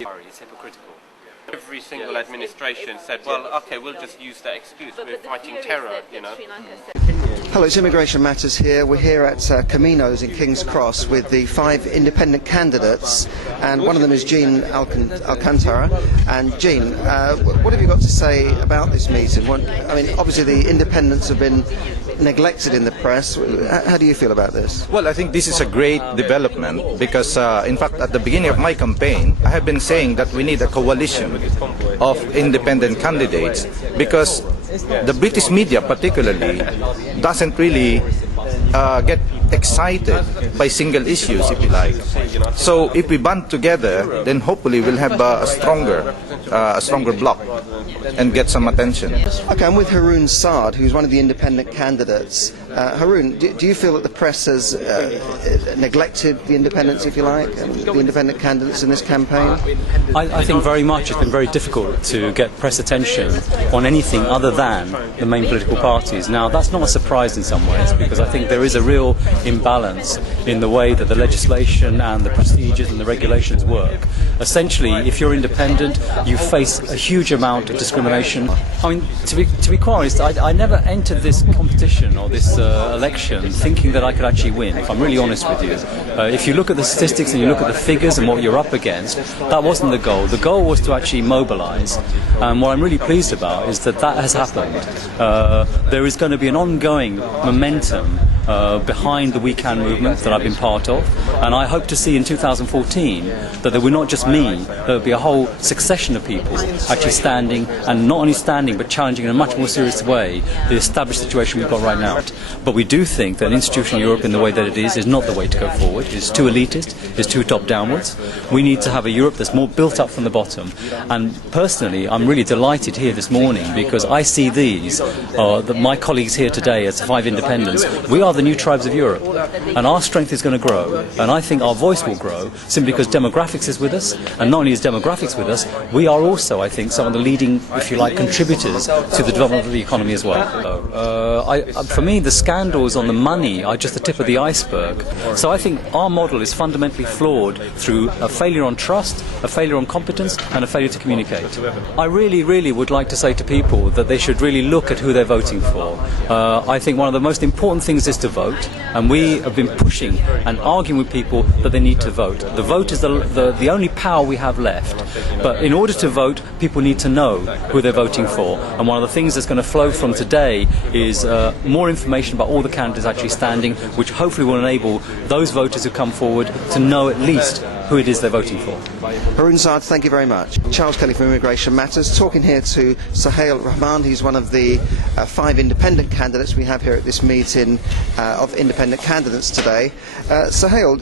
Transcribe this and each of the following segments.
It's hypocritical. Every single administration said, well, okay, we'll just use that excuse. We're fighting terror, you know. Hello, it's Immigration Matters here. We're here at Camino's in King's Cross with the 5 independent candidates, and one of them is Jean Alcantara. And Jean, what have you got to say about this meeting? I mean, obviously the independents have been neglected in the press. How do you feel about this? Well, I think this is a great development because, in fact, at the beginning of my campaign, I have been saying that we need a coalition of independent candidates because the British media particularly doesn't really get excited by single issues, if you like. So if we band together, then hopefully we'll have a stronger bloc and get some attention. Okay, I'm with Haroon Saad, who's one of the independent candidates. Haroon, do you feel that the press has neglected the independents, if you like, and the independent candidates in this campaign? I think very much it's been very difficult to get press attention on anything other than the main political parties. Now, that's not a surprise in some ways, because I think there is a real imbalance in the way that the legislation and the procedures and the regulations work. Essentially, if you're independent, you face a huge amount of discrimination. I mean, to be quite honest, I never entered this competition or this election thinking that I could actually win, if I'm really honest with you. If you look at the statistics and you look at the figures and what you're up against, that wasn't the goal. The goal was to actually mobilise, and what I'm really pleased about is that that has happened. There is going to be an ongoing momentum behind the We Can movement that I've been part of, and I hope to see in 2014 that there will not just me, there will be a whole succession of people actually standing, and not only standing but challenging in a much more serious way the established situation we've got right now. But we do think that institutional Europe in the way that it is not the way to go forward. It's too elitist, it's too top downwards. We need to have a Europe that's more built up from the bottom, and personally I'm really delighted here this morning because I see my colleagues here today as 5 independents. We are the new tribes of Europe, and our strength is going to grow, and I think our voice will grow simply because demographics is with us, and not only is demographics with us, we are also, I think, some of the leading, if you like, contributors to the development of the economy as well. For me, the scandals on the money are just the tip of the iceberg. So I think our model is fundamentally flawed through a failure on trust, a failure on competence, and a failure to communicate. I really, really would like to say to people that they should really look at who they're voting for. I think one of the most important things is to vote, and we have been pushing and arguing with people that they need to vote. The vote is the only power we have left. But in order to vote, people need to know who they're voting for. And one of the things that's going to flow from today is more information about all the candidates actually standing, which hopefully will enable those voters who come forward to know at least who it is they're voting for. Haroon Saad, thank you very much. Charles Kelly from Immigration Matters, talking here to Sohale Rahman. He's one of the 5 independent candidates we have here at this meeting of independent candidates today. Sohale,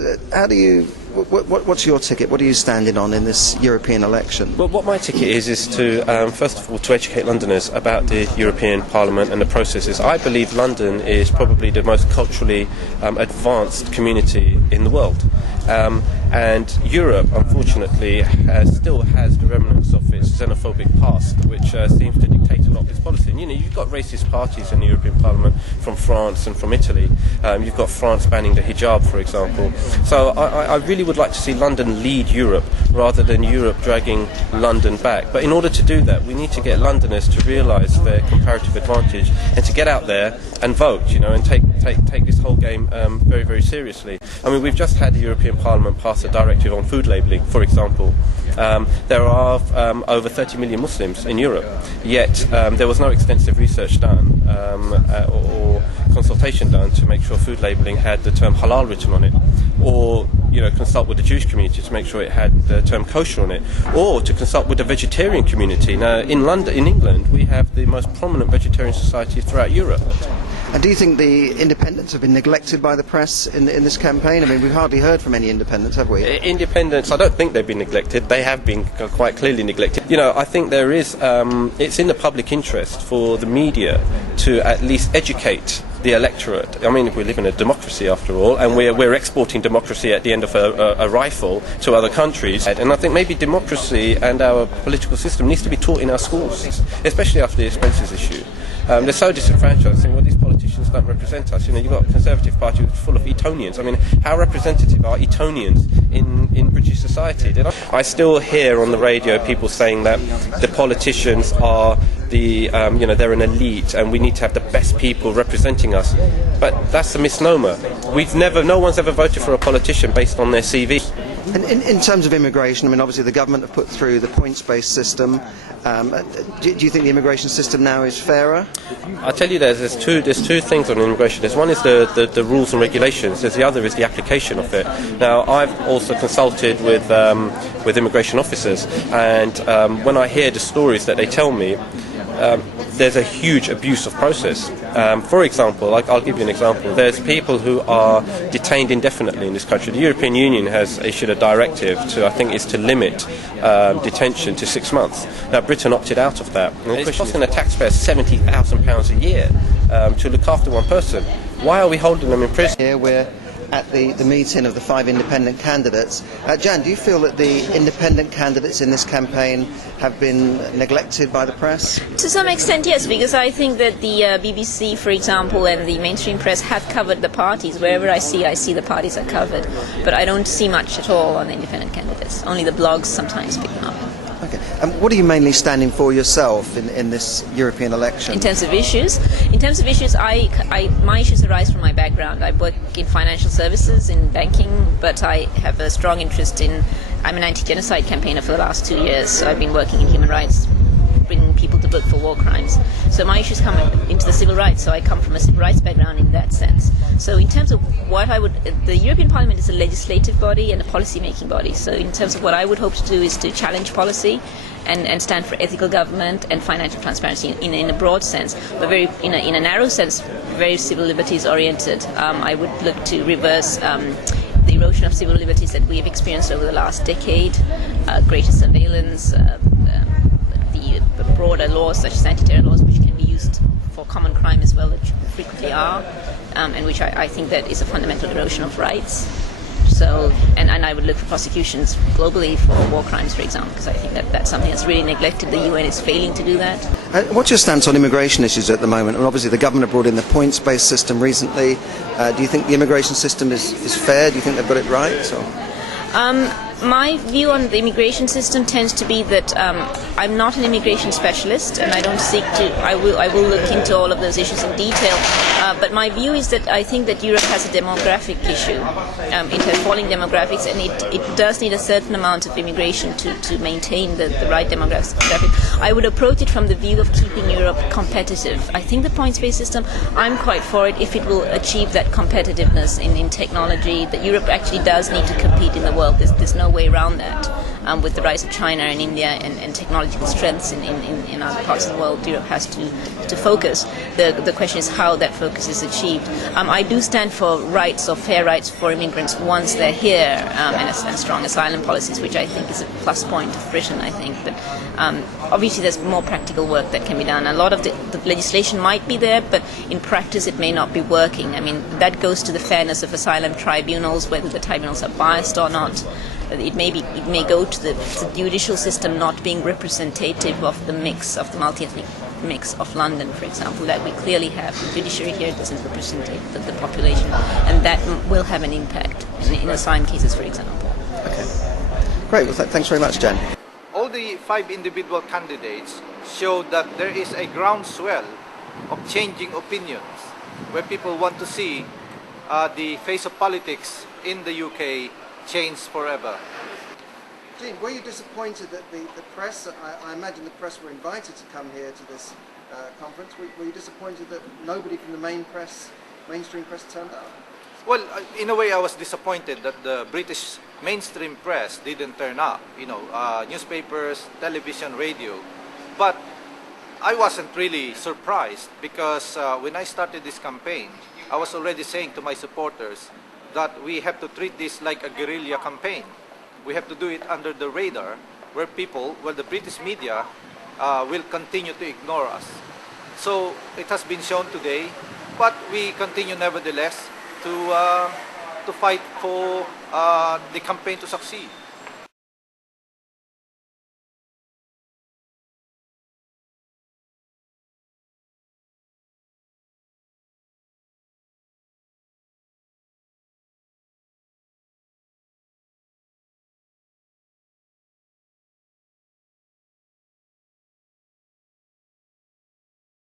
what's your ticket? What are you standing on in this European election? Well, what my ticket is to, first of all, to educate Londoners about the European Parliament and the processes. I believe London is probably the most culturally advanced community in the world. And Europe, unfortunately, still has the remnants of its xenophobic past, which seems to dictate a lot of its policy. And, you've got racist parties in the European Parliament from France and from Italy. You've got France banning the hijab, for example. So I really would like to see London lead Europe rather than Europe dragging London back. But in order to do that, we need to get Londoners to realise their comparative advantage and to get out there and vote, and take this whole game very, very seriously. I mean, we've just had the European Parliament pass a directive on food labelling, for example. There are over 30 million Muslims in Europe, yet there was no extensive research done or consultation done to make sure food labelling had the term halal written on it, or consult with the Jewish community to make sure it had the term kosher on it, or to consult with the vegetarian community. Now, in England, we have the most prominent vegetarian society throughout Europe. And do you think the independents have been neglected by the press in this campaign? I mean, we've hardly heard from any independents, have we? Independents, I don't think they've been neglected. They have been quite clearly neglected. I think there is, it's in the public interest for the media to at least educate the electorate. I mean, we live in a democracy after all, and we're exporting democracy at the end of a rifle to other countries. And I think maybe democracy and our political system needs to be taught in our schools, especially after the expenses issue. They're so disenfranchised. Saying, well, these politicians don't represent us. You've got a Conservative Party full of Etonians. I mean, how representative are Etonians in British society? I still hear on the radio people saying that the politicians are they're an elite and we need to have the best people representing us. But that's a misnomer. No one's ever voted for a politician based on their CV. And in terms of immigration, I mean, obviously the government have put through the points-based system. Do you think the immigration system now is fairer? I'll tell you, there's two things on immigration. There's one is the rules and regulations. There's the other is the application of it. Now, I've also consulted with immigration officers, and when I hear the stories that they tell me, there's a huge abuse of process. For example, I'll give you an example. There's people who are detained indefinitely in this country. The European Union has issued a directive to limit detention to 6 months. Now, Britain opted out of that. And it's costing the taxpayer £70,000 a year to look after one person. Why are we holding them in prison? Here we're at the meeting of the 5 independent candidates. Jan, do you feel that the independent candidates in this campaign have been neglected by the press? To some extent, yes, because I think that the BBC, for example, and the mainstream press have covered the parties. Wherever I see the parties are covered. But I don't see much at all on the independent candidates. Only the blogs sometimes pick them up. Okay. What are you mainly standing for yourself in this European election? In terms of issues, my issues arise from my background. I work in financial services, in banking, but I have a strong interest I'm an anti-genocide campaigner for the last 2 years, so I've been working in human rights, bringing people to book for war crimes. So my issues come into the civil rights, so I come from a civil rights background in that sense. So in terms of the European Parliament is a legislative body and a policy-making body. So in terms of what I would hope to do is to challenge policy and stand for ethical government and financial transparency in a broad sense, but in a narrow sense, very civil liberties oriented. I would look to reverse the erosion of civil liberties that we have experienced over the last decade, greater surveillance, the broader laws such as anti-terror laws, which can be used for common crime as well, which frequently are, and which I think that is a fundamental erosion of rights. So, and I would look for prosecutions globally for war crimes, for example, because I think that's something that's really neglected. The UN is failing to do that. What's your stance on immigration issues at the moment? And obviously the government have brought in the points-based system recently. Do you think the immigration system is fair? Do you think they've got it right? Or? My view on the immigration system tends to be that I'm not an immigration specialist, and I don't seek to. I will look into all of those issues in detail. But my view is that I think that Europe has a demographic issue. It has falling demographics, and it does need a certain amount of immigration to maintain the right demographic. I would approach it from the view of keeping Europe competitive. I think the points-based system, I'm quite for it if it will achieve that competitiveness in technology. That Europe actually does need to compete in the world. There's no way around that. With the rise of China and India and technological strengths in other parts of the world, Europe has to focus. The question is how that focus is achieved. I do stand for rights or fair rights for immigrants once they're here, and strong asylum policies, which I think is a plus point of Britain, I think. But obviously there's more practical work that can be done. A lot of the legislation might be there, but in practice it may not be working. I mean, that goes to the fairness of asylum tribunals, whether the tribunals are biased or not. It may go to the judicial system not being representative of the multi-ethnic mix of London, for example, that we clearly have. The judiciary here doesn't represent the population, and that will have an impact in asylum cases, for example. Okay. Great. Well, thanks very much, Jen. All the 5 individual candidates show that there is a groundswell of changing opinions, where people want to see the face of politics in the UK change forever. Jean, were you disappointed that the press, I imagine the press were invited to come here to this conference, were you disappointed that nobody from the mainstream press turned up? Well, in a way I was disappointed that the British mainstream press didn't turn up, newspapers, television, radio. But I wasn't really surprised because when I started this campaign, I was already saying to my supporters that we have to treat this like a guerrilla campaign. We have to do it under the radar, where the British media will continue to ignore us. So it has been shown today, but we continue nevertheless to fight for the campaign to succeed.